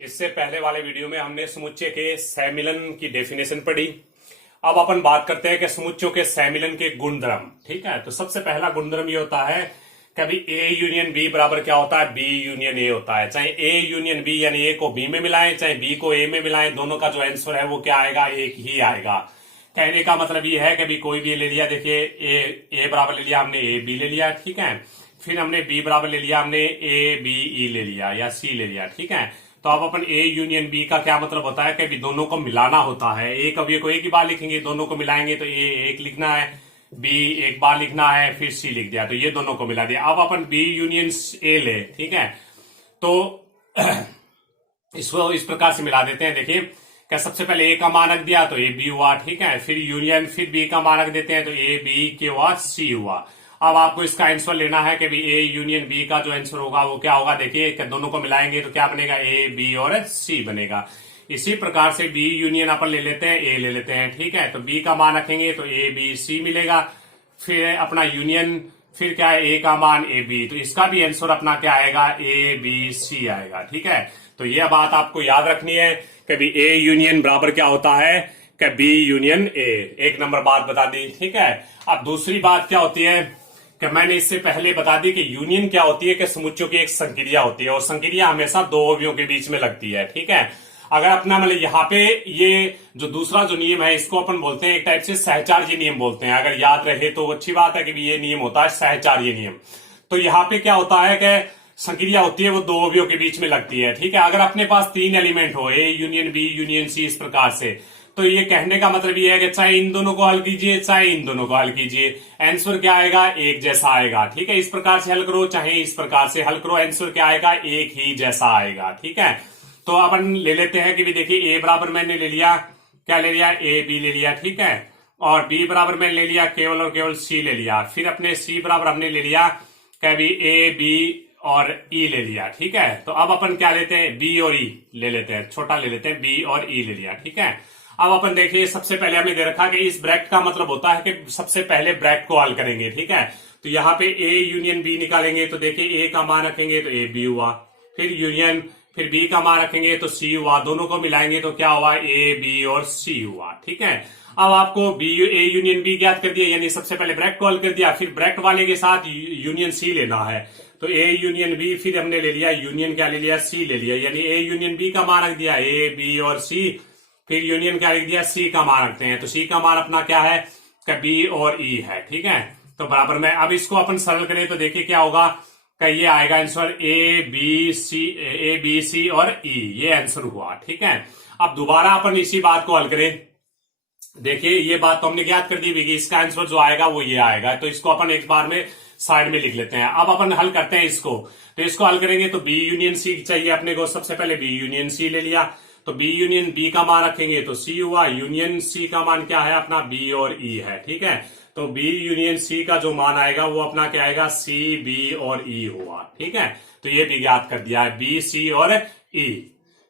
इससे पहले वाले वीडियो में हमने समुच्चय के सहमिलन की डेफिनेशन पढ़ी। अब अपन बात करते हैं कि समुच्चयों के सहमिलन के गुणधर्म। ठीक है, तो सबसे पहला गुणधर्म ये होता है कि अभी ए यूनियन बी बराबर क्या होता है, बी यूनियन ए होता है। चाहे ए यूनियन बी यानी ए को बी में मिलाएं चाहे बी को ए में मिलाएं, दोनों का जो आंसर है वो क्या आएगा, एक ही आएगा। कहने का मतलब ये है कि अभी कोई भी ले लिया, देखिए ए बराबर ले लिया हमने, ए बी ले लिया, ठीक है। फिर हमने बी बराबर ले लिया हमने, ए बी ई ले लिया या सी ले लिया, ठीक है। तो अब अपन ए यूनियन बी का क्या मतलब होता है कि अभी दोनों को मिलाना होता है। एक अवयव को एक ही बार लिखेंगे, दोनों को मिलाएंगे तो ए एक लिखना है, बी एक बार लिखना है, फिर सी लिख दिया, तो ये दोनों को मिला दिया। अब अपन बी यूनियन ए ले, ठीक है, तो इसको इस प्रकार से मिला देते हैं। देखिए क्या, सबसे पहले ए का मानक दिया तो ए बी हुआ, ठीक है। फिर यूनियन, फिर बी का मानक देते हैं तो ए बी के बाद सी हुआ। अब आपको इसका आंसर लेना है कि भी ए यूनियन बी का जो आंसर होगा वो क्या होगा। देखिए दोनों को मिलाएंगे तो क्या बनेगा, ए बी और सी बनेगा। इसी प्रकार से बी यूनियन अपन ले लेते हैं, ए ले लेते हैं, ठीक है। तो बी का मान रखेंगे तो ए बी सी मिलेगा। फिर अपना यूनियन, फिर क्या है, ए का मान ए बी, तो इसका भी आंसर अपना क्या आएगा, ए बी सी आएगा, ठीक है। तो यह बात आपको याद रखनी है कि भी ए यूनियन बराबर क्या होता है कि बी यूनियन ए। एक नंबर बात बता दी, ठीक है। अब दूसरी बात क्या होती है कि मैंने इससे पहले बता दी कि यूनियन क्या होती है कि समुच्चयों की एक संक्रिया होती है और संक्रिया हमेशा दो अवयवों के बीच में लगती है, ठीक है। अगर अपना मतलब यहाँ पे ये जो दूसरा जो नियम है इसको अपन बोलते हैं एक टाइप से सहचार्य नियम बोलते हैं। अगर याद रहे तो अच्छी बात है कि ये नियम होता है सहचार्य नियम। तो यहाँ पे क्या होता है कि संक्रिया होती है वो दो अवयवों के बीच में लगती है, ठीक है। अगर अपने पास तीन एलिमेंट हो, A union B union C, इस प्रकार से, तो ये कहने का मतलब ये है कि चाहे इन दोनों को हल कीजिए चाहे इन दोनों को हल कीजिए, आंसर क्या आएगा, एक जैसा आएगा, ठीक है। इस प्रकार से हल करो चाहे इस प्रकार से हल करो, आंसर क्या आएगा, एक ही जैसा आएगा, ठीक है। तो अपन ले लेते हैं कि भी देखिए ए बराबर मैंने ले लिया, क्या ले लिया, ए बी ले लिया, ठीक है। और बी बराबर मैंने ले लिया केवल और केवल सी ले लिया। फिर अपने सी बराबर हमने ले लिया क्या भी ए बी और ई ले लिया, ठीक है। तो अब अपन क्या लेते हैं, बी और ई ले लेते हैं, छोटा ले लेते हैं, बी और ई ले लिया, ठीक है। अब अपन देखिए सबसे पहले हमने दे रखा कि इस ब्रैकेट का मतलब होता है कि सबसे पहले ब्रैकेट को हल करेंगे, ठीक है। तो यहाँ पे ए यूनियन बी निकालेंगे तो देखिए ए का मान रखेंगे तो ए बी हुआ, फिर यूनियन, फिर बी का मान रखेंगे तो सी हुआ, दोनों को मिलाएंगे तो क्या हुआ, ए बी और सी हुआ, ठीक है। अब आपको बी ए यूनियन बी ज्ञात कर दिया, यानी सबसे पहले ब्रैकेट को हल कर दिया, फिर ब्रैकेट वाले के साथ यूनियन सी लेना है तो ए यूनियन बी, फिर हमने ले लिया यूनियन क्या ले लिया, सी ले लिया, यानी ए यूनियन बी का मान रख दिया ए बी और सी, फिर यूनियन क्या लिख दिया, सी का मान रखते हैं। तो सी का मान अपना क्या है, कि बी और ई है, ठीक है। तो बराबर में अब इसको अपन सरल करें तो देखिए क्या होगा, कि ये आएगा आंसर ए बी सी और ई, ये आंसर हुआ, ठीक है। अब दोबारा अपन इसी बात को हल करें, देखिए ये बात तो हमने ज्ञात कर दी कि इसका आंसर जो आएगा वो ये आएगा, तो इसको अपन एक बार में साइड में लिख लेते हैं। अब अपन हल करते हैं इसको, तो इसको हल करेंगे तो बी यूनियन सी चाहिए अपने को, सबसे पहले बी यूनियन सी ले लिया, तो बी यूनियन बी का मान रखेंगे तो सी हुआ, यूनियन सी का मान क्या है अपना, बी और ई है, ठीक है। तो बी यूनियन सी का जो मान आएगा वो अपना क्या आएगा, सी बी और ई हुआ, ठीक है। तो ये भी ज्ञात कर दिया है, बी सी और ई।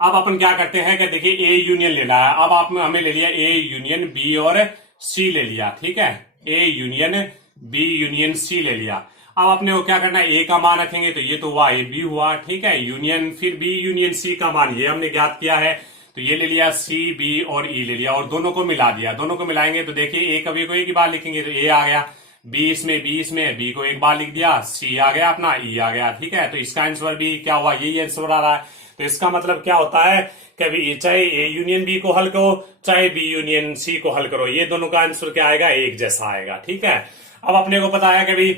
अब अपन क्या करते हैं कि देखिए ए यूनियन लेना है। अब आप हमें ले लिया ए यूनियन बी और सी ले लिया, ठीक है, A union B union C ले लिया। अब अपने को क्या करना है, ए का मान रखेंगे तो ये तो हुआ ए बी हुआ, ठीक है, यूनियन, फिर बी यूनियन सी का मान ये हमने ज्ञात किया है, तो ये ले लिया सी बी और ई ले लिया और दोनों को मिला दिया। दोनों को मिलाएंगे तो देखिए ए कभी को एक ही बार लिखेंगे तो ए आ गया, बी इसमें बी को एक बार लिख दिया, सी आ गया अपना, ई आ गया, ठीक है। तो इसका आंसर भी क्या हुआ, यही आंसर आ रहा है। तो इसका मतलब क्या होता है कि अभी चाहे ए यूनियन बी को हल करो चाहे बी यूनियन सी को हल करो, ये दोनों का आंसर क्या आएगा, एक जैसा आएगा, ठीक है। अब अपने को पता है कि भाई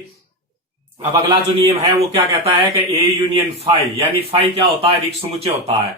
अब अगला जो नियम है वो क्या कहता है कि ए यूनियन फाई, यानी फाई क्या होता है, रिक्त समुच्चय होता है।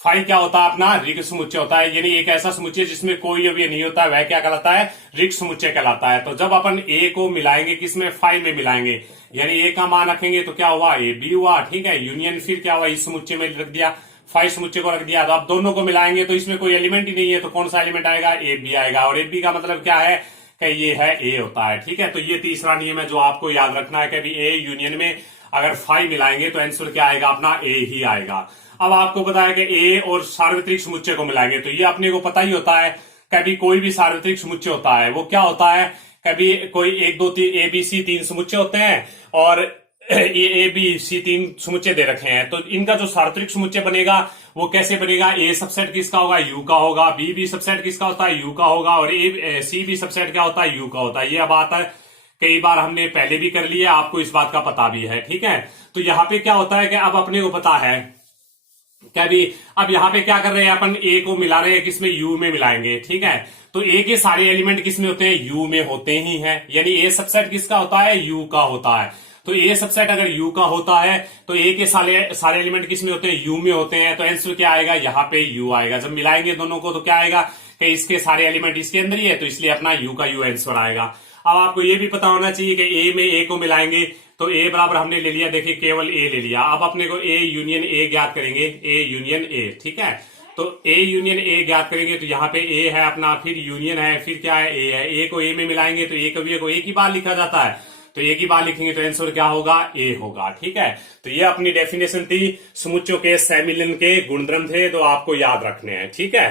फाई क्या होता है अपना, रिक्त समुच्चय होता है, यानी एक ऐसा समुच्चय जिसमें कोई अवयव नहीं होता वह क्या कहलाता है, रिक्त समुच्चय कहलाता है। तो जब अपन ए को मिलाएंगे किसमें, फाई में मिलाएंगे, यानी ए का मान रखेंगे तो क्या हुआ, ए बी हुआ, ठीक है। यूनियन फिर क्या हुआ, इस समुच्चय में रख दिया, फाई समुच्चय को रख दिया। तो अब दोनों को मिलाएंगे तो इसमें कोई एलिमेंट ही नहीं है, तो कौन सा एलिमेंट आएगा, ए बी आएगा, और ए बी का मतलब क्या है कि ये है ए होता है, ठीक है। तो ये तीसरा नियम है जो आपको याद रखना है कि अभी ए यूनियन में अगर फाई मिलाएंगे तो आंसर क्या आएगा अपना, ए ही आएगा। अब आपको पता है कि ए और सार्वत्रिक समुच्चय को मिलाएंगे तो ये अपने को पता ही होता है, कभी कोई भी सार्वत्रिक समुच्चय होता है वो क्या होता है, कभी कोई 1 2 3 ए बी सी 3 समुच्चय होते हैं और ए बी सी तीन समुच्चय दे रखे हैं, तो इनका जो सार्वत्रिक समुच्चय बनेगा वो कैसे बनेगा? ए सबसेट किसका होगा? यू का होगा। बी सबसेट किसका होता है? यू का होगा। और सी बी सबसेट क्या होता है? यू का होता है। ये बात है, कई बार हमने पहले भी कर लिया, आपको इस बात का पता भी है, ठीक है। तो यहाँ पे क्या होता है कि अब अपने को पता है क्या भी, अब यहाँ पे क्या कर रहे हैं अपन? ए को मिला रहे हैं किसमें? यू में मिलाएंगे, ठीक है। तो ए के सारे एलिमेंट किसमें होते हैं? यू में होते ही हैं, यानी ए सबसेट किसका होता है? यू का होता है। तो ए सबसेट अगर यू का होता है तो ए के सारे एलिमेंट किसमें होते हैं? यू में होते हैं। तो आंसर क्या आएगा? यहाँ पे यू आएगा। जब मिलाएंगे दोनों को तो क्या आएगा कि इसके सारे एलिमेंट इसके अंदर ही है, तो इसलिए अपना यू का यू आंसर आएगा। अब आपको ये भी पता होना चाहिए कि ए में ए को मिलाएंगे तो ए बराबर हमने ले लिया, देखिए केवल ए ले लिया। अब अपने को ए यूनियन ए ज्ञात करेंगे, ए यूनियन ए, ठीक है। तो ए यूनियन ए ज्ञात करेंगे तो यहाँ पे ए है अपना, फिर यूनियन है, फिर क्या है? ए है। ए को ए में मिलाएंगे तो ए कभी को एक ही बार लिखा जाता है, तो एक ही बार लिखेंगे तो आंसर क्या होगा? ए होगा, ठीक है। तो ये अपनी डेफिनेशन थी, समुच्चयों के सम्मिलन के गुणधर्म थे, तो आपको याद रखने हैं, ठीक है।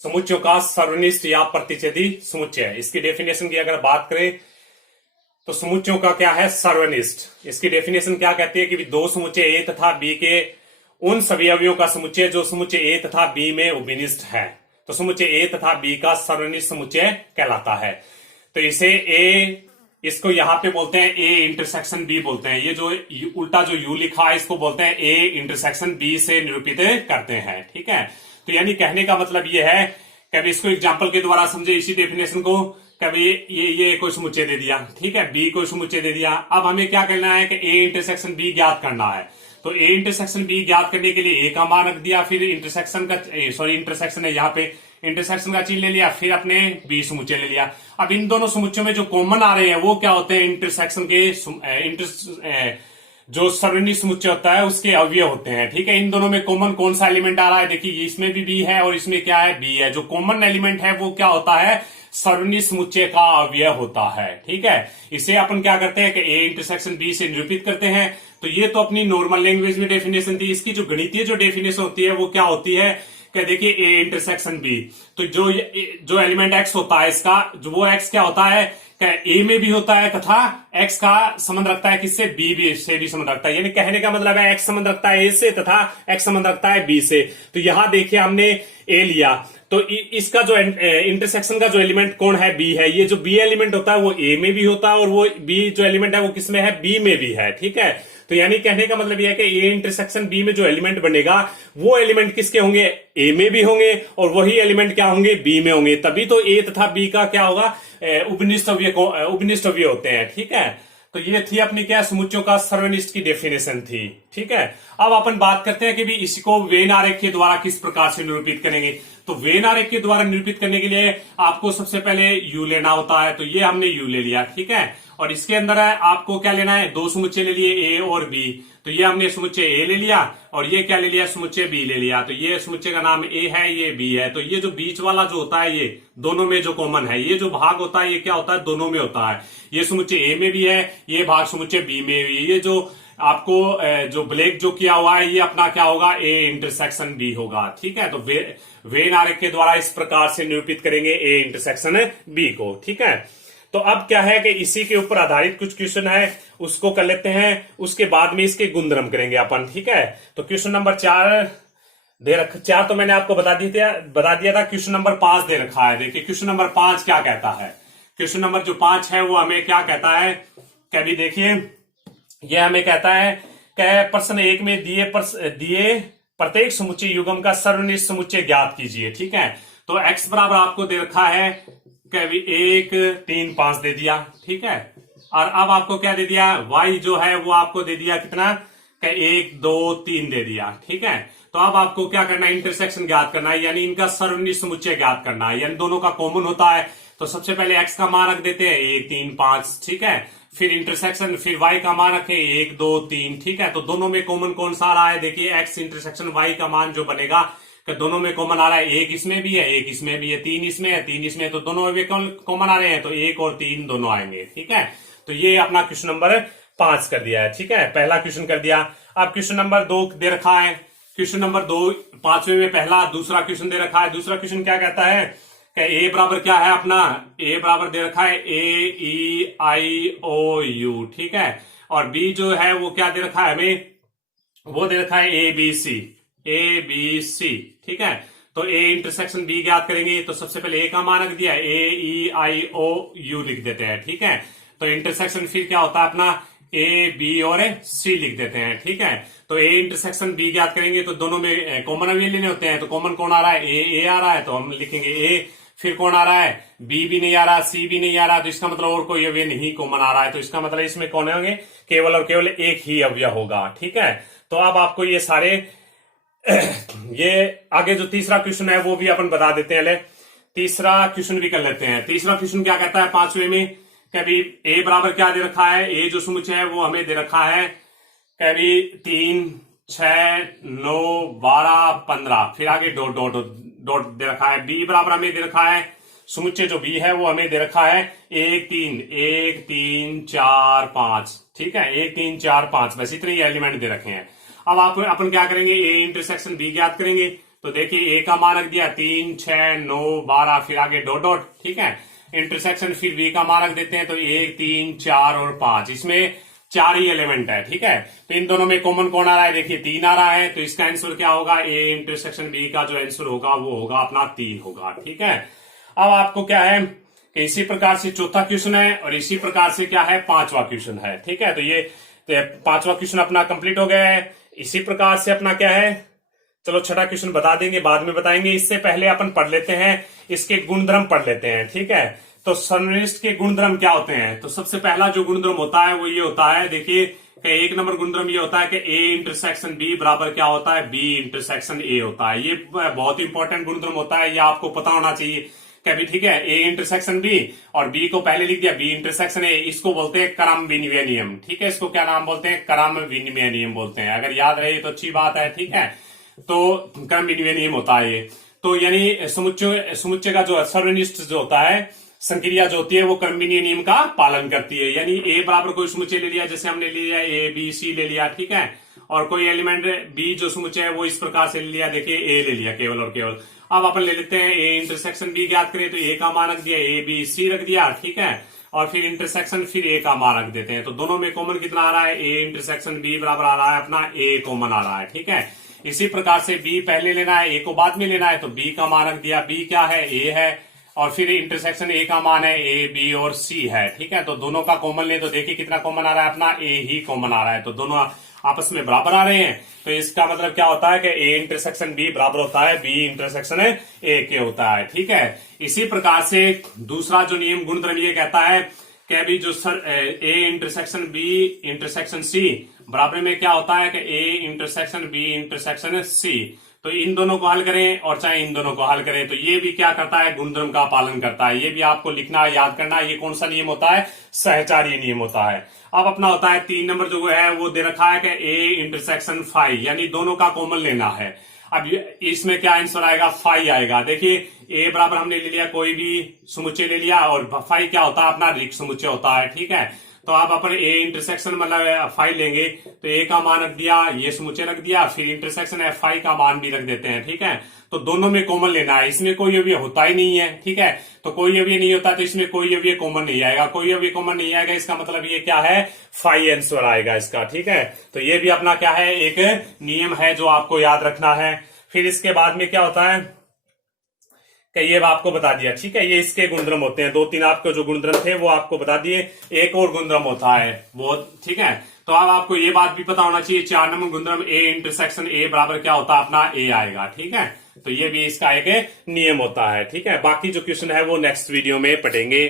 समुच्चयों का सर्वनिष्ठ या प्रतिच्छेदी समुच्चय, इसकी डेफिनेशन की अगर बात करें तो समुच्चयों का क्या है? सर्वनिष्ठ। इसकी डेफिनेशन क्या कहती है कि दो समुच्चय ए तथा बी के उन सभी अवयवों का समुच्चय जो समुच्चय ए तथा बी में उभयनिष्ठ है, तो समुच्चय ए तथा बी का सर्वनिष्ठ समुच्चय कहलाता है। तो इसे ए, इसको यहां पे बोलते हैं ए इंटरसेक्शन बी बोलते हैं। ये जो उल्टा जो यू लिखा है इसको बोलते हैं ए इंटरसेक्शन बी से निरूपित करते हैं, ठीक है। तो यानी कहने का मतलब ये है, कभी इसको एग्जाम्पल के द्वारा समझे इसी डेफिनेशन को। कभी ये कोई समुच्चय दे दिया, ठीक है, बी कोई समुच्चय दे दिया। अब हमें क्या करना है कि ए इंटरसेक्शन बी ज्ञात करना है। तो ए इंटरसेक्शन बी ज्ञात करने के लिए ए का मान रख दिया, फिर इंटरसेक्शन का इंटरसेक्शन है यहाँ पे, इंटरसेक्शन का चिन्ह ले लिया, फिर अपने बी समुच्चय ले लिया। अब इन दोनों समुच्चयों में जो कॉमन आ रहे हैं वो क्या होते हैं? इंटरसेक्शन के जो सर्वनिष्ठ समुच्चय होता है उसके अवयव होते हैं, ठीक है। इन दोनों में कॉमन कौन सा एलिमेंट आ रहा है? देखिए इसमें भी बी है और इसमें क्या है? बी है। जो कॉमन एलिमेंट है वो क्या होता है? सर्वनिष्ठ समुच्चय का अवयव होता है, ठीक है। इसे अपन क्या करते हैं कि ए इंटरसेक्शन बी से निरूपित करते हैं। तो ये तो अपनी नॉर्मल लैंग्वेज में डेफिनेशन थी। इसकी जो गणितीय जो डेफिनेशन होती है वो क्या होती है कि देखिए ए इंटरसेक्शन बी, तो जो एलिमेंट एक्स होता है इसका, जो वो एक्स क्या होता है ए में भी होता है तथा एक्स का संबंध रखता है किससे? बी से भी संबंध रखता है। यानी कहने का मतलब है एक्स संबंध रखता है ए से तथा एक्स संबंध रखता है बी से। तो यहां देखिए हमने ए लिया तो इसका जो इंटरसेक्शन का जो एलिमेंट कौन है? बी है। ये जो बी एलिमेंट होता है वो ए में भी होता है और वो बी जो एलिमेंट है वो किसमें है? बी में भी है, ठीक है। तो यानी कहने का मतलब यह है कि ए इंटरसेक्शन बी में जो एलिमेंट बनेगा वो एलिमेंट किसके होंगे? ए में भी होंगे और वही एलिमेंट क्या होंगे? बी में होंगे। तभी तो ए तथा बी का क्या होगा? उपनिष्ठ अवयव होते हैं, ठीक है। तो ये थी अपनी क्या? समुच्चयों का सर्वनिष्ठ की डेफिनेशन थी, ठीक है। अब अपन बात करते हैं कि भी इसको वेन आरेख के द्वारा किस प्रकार से निरूपित करेंगे। तो वेन आरेख के द्वारा निरूपित करने के लिए आपको सबसे पहले यू लेना होता है। तो ये हमने यू ले लिया, ठीक है। और इसके अंदर है आपको क्या लेना है? दो समुच्चय ले लिए, ए और बी। तो ये हमने समुच्चय ए ले लिया और ये क्या ले लिया? समुच्चय बी ले लिया। तो ये समुच्चय का नाम ए है, ये बी है। तो ये जो बीच वाला जो होता है ये दोनों में जो कॉमन है, ये जो भाग होता है ये क्या होता है? दोनों में होता है। ये समुच्चय ए में भी है, ये भाग समुच्चय बी में भी है। ये जो आपको जो ब्लैक जो किया हुआ है ये अपना क्या होगा? ए इंटरसेक्शन बी होगा, ठीक है। तो वेन आरेख के द्वारा इस प्रकार से निरूपित करेंगे ए इंटरसेक्शन बी को, ठीक है। तो अब क्या है कि इसी के ऊपर आधारित कुछ क्वेश्चन है उसको कर लेते हैं, उसके बाद में इसके गुणधर्म करेंगे अपन, ठीक है। तो क्वेश्चन नंबर 4 तो मैंने आपको बता दिया था। क्वेश्चन नंबर 5 दे रखा है। देखिए क्वेश्चन नंबर 5 क्या कहता है। क्वेश्चन नंबर जो 5 है वो हमें क्या कहता है? कभी देखिए यह हमें कहता है कि प्रश्न 1 में दिए प्रत्येक समुच्चय युग्म का सर्वनिष्ठ समुच्चय ज्ञात कीजिए, ठीक है। तो x बराबर आपको दे रखा है कभी 1 3 5 दे दिया, ठीक है। और अब आपको क्या दे दिया? y जो है वो आपको दे दिया कितना? 1 2 3 दे दिया, ठीक है। तो अब आपको क्या करना है? इंटरसेक्शन ज्ञात करना है, यानी इनका सर्वनिष्ठ समुच्चय ज्ञात करना है, यानी दोनों का कॉमन होता है। तो सबसे पहले x का मान रख देते हैं 1 3 5, ठीक है। फिर इंटरसेक्शन, फिर y का मान रखे 1 2 3, ठीक है। तो दोनों में कॉमन कौन सा आ रहा है? देखिए x इंटरसेक्शन y का मान जो बनेगा कि दोनों में कॉमन आ रहा है, एक इसमें भी है, एक इसमें भी है, 3 इसमें है, 3 इसमें है। तो दोनों में कॉमन आ रहे हैं तो 1 और 3 दोनों आएंगे, ठीक है। तो ये अपना क्वेश्चन नंबर 5 कर दिया है, ठीक है। पहला क्वेश्चन कर दिया। अब क्वेश्चन नंबर 2 दे रखा है। क्वेश्चन नंबर 2 5वें में पहला दूसरा क्वेश्चन दे रखा है। दूसरा क्वेश्चन क्या कहता है कि ए बराबर क्या है अपना? ए बराबर दे रखा है A E I O U, ठीक है। और बी जो है वो क्या दे रखा है हमें, वो दे रखा है A B C, A B C, ठीक है। तो ए इंटरसेक्शन बी ज्ञात करेंगे, तो सबसे पहले ए का मानक दिया है, ए ई आई ओ यू लिख देते हैं, ठीक है। तो इंटरसेक्शन फिर क्या होता है अपना, ए बी और सी लिख देते हैं, ठीक है। तो ए इंटरसेक्शन बी ज्ञात करेंगे तो दोनों में कॉमन अवयव लेने होते हैं, तो कॉमन कौन आ रहा है, ए आ रहा है, तो हम लिखेंगे ए। फिर कौन आ रहा है, बी भी नहीं आ रहा, सी भी नहीं आ रहा, तो इसका मतलब और कोई अवयव नहीं कॉमन आ रहा है, तो इसका मतलब इसमें कौन होंगे, केवल और केवल एक ही अवयव होगा, ठीक है। तो अब आपको ये सारे ये आगे जो तीसरा क्वेश्चन है वो भी अपन बता देते हैं। ले तीसरा क्वेश्चन भी कर लेते हैं। तीसरा क्वेश्चन क्या कहता है पांचवे में, कभी ए बराबर क्या दे रखा है, ए जो समुच्चय है वो हमें दे रखा है कभी 3 6 9 12 15, फिर आगे डॉट डॉट डॉट दे रखा है। बी बराबर हमें दे रखा है, समुच्चय जो बी है वो हमें दे रखा है 1 3 4 5, ठीक है, 1 3 4 5, बस इतने ही एलिमेंट दे रखे हैं। अब आप अपन क्या करेंगे, ए इंटरसेक्शन बी ज्ञात करेंगे। तो देखिए ए का मानक दिया 3 6 9 12, फिर आगे डॉट डॉट, ठीक है। इंटरसेक्शन फिर बी का मानक देते हैं, तो 1 3 4 और 5, इसमें 4 ही एलिमेंट है, ठीक है। तो इन दोनों में कॉमन कौन आ रहा है, देखिए 3 आ रहा है, तो इसका आंसर क्या होगा, ए इंटरसेक्शन बी का जो आंसर होगा वो होगा अपना 3 होगा, ठीक है। अब आपको क्या है कि इसी प्रकार से चौथा क्वेश्चन है और इसी प्रकार से क्या है पांचवा क्वेश्चन है, ठीक है। तो ये पांचवा क्वेश्चन अपना कंप्लीट हो गया है। इसी प्रकार से अपना क्या है, चलो छठा क्वेश्चन बता देंगे, बाद में बताएंगे। इससे पहले अपन पढ़ लेते हैं इसके गुणधर्म पढ़ लेते हैं, ठीक है। तो सरनिष्ठ के गुणधर्म क्या होते हैं, तो सबसे पहला जो गुणधर्म होता है वो ये होता है, देखिए एक नंबर गुणधर्म ये होता है कि ए इंटरसेक्शन बी बराबर क्या होता है, बी इंटरसेक्शन ए होता है। ये बहुत इंपॉर्टेंट गुणधर्म होता है, ये आपको पता होना चाहिए कभी, ठीक है। ए इंटरसेक्शन बी और बी को पहले लिख दिया, बी इंटरसेक्शन ए, इसको बोलते हैं क्रम विनिमय नियम, ठीक है। इसको क्या नाम बोलते हैं, क्रम विनिमय नियम बोलते हैं। अगर याद रहे तो अच्छी बात है, ठीक है। तो क्रम विनिमय नियम होता है ये। तो यानी समुच्चय का जो सर्वनिष्ठ जो होता है, संक्रिया जो होती है वो क्रम विनिमय नियम का पालन करती है। यानी ए बराबर कोई समुच्चय ले लिया, जैसे हमने ले लिया ए बी सी ले लिया, ठीक है। और कोई एलिमेंट बी जो समुच्चय है वो इस प्रकार से ले लिया, देखिए ए ले लिया केवल और केवल। अब अपन ले लेते हैं ए इंटरसेक्शन बी ज्ञात करें, तो ए का मानक दिया, ए बी सी रख दिया, ठीक है। और फिर इंटरसेक्शन फिर ए का मानक देते हैं, तो दोनों में कॉमन कितना आ रहा है, ए इंटरसेक्शन बी बराबर आ रहा है अपना ए कॉमन आ रहा है, ठीक है। इसी प्रकार से बी पहले लेना है, ए को बाद में लेना है, तो बी का मानक दिया, बी क्या है, ए है, और फिर इंटरसेक्शन ए का मान है ए बी और सी है, ठीक है। तो दोनों का कॉमन ले, तो देखिए कितना कॉमन आ रहा है अपना, ए ही कॉमन आ रहा है, तो दोनों आपस में बराबर आ रहे हैं। तो इसका मतलब क्या होता है कि ए इंटरसेक्शन बी बराबर होता है बी इंटरसेक्शन ए के होता है, ठीक है। इसी प्रकार से दूसरा जो नियम गुणधर्म ये कहता है कि अभी जो A intersection B intersection C बराबर में क्या होता है कि A intersection B intersection C. तो इन दोनों को हल करें और चाहे इन दोनों को हल करें, तो ये भी क्या करता है, गुणधर्म का पालन करता है। ये भी आपको लिखना याद करना, ये कौन सा नियम होता है, सहचारी नियम होता है। अब अपना होता है 3 नंबर जो है वो दे रखा है कि ए इंटरसेक्शन फाई, यानी दोनों का कॉमन लेना है। अब इसमें क्या आंसर आएगा, फाई आएगा। देखिए ए बराबर हमने ले लिया कोई भी समुच्चय ले लिया, और फाई क्या होता है अपना रिक्त समुच्चय होता है, ठीक है। तो आप अपन ए इंटरसेक्शन मतलब फाई लेंगे, तो ए का मान रख दिया, ये समुच्चय रख दिया, फिर इंटरसेक्शन एफ फाई का मान भी रख देते हैं, ठीक है। तो दोनों में कॉमन लेना है, इसमें कोई अवयव होता ही नहीं है, ठीक है। तो कोई अवयव नहीं होता तो इसमें कोई अवयव कॉमन नहीं आएगा, कोई अवयव कॉमन नहीं आएगा, इसका मतलब ये क्या है, फाई आंसर आएगा इसका, ठीक है। तो ये भी अपना क्या है, एक नियम है जो आपको याद रखना है। फिर इसके बाद में क्या होता है कि ये आपको बता दिया, ठीक है। ये इसके गुणधर्म होते हैं, 2-3 आपके जो गुणधर्म थे वो आपको बता दिए। एक और गुणधर्म होता है वो, ठीक है। तो अब आपको ये बात भी पता होना चाहिए, 4 नंबर गुणधर्म ए इंटरसेक्शन ए बराबर क्या होता है अपना ए आएगा, ठीक है। तो ये भी इसका एक नियम होता है, ठीक है। बाकी जो क्वेश्चन है वो नेक्स्ट वीडियो में पढ़ेंगे।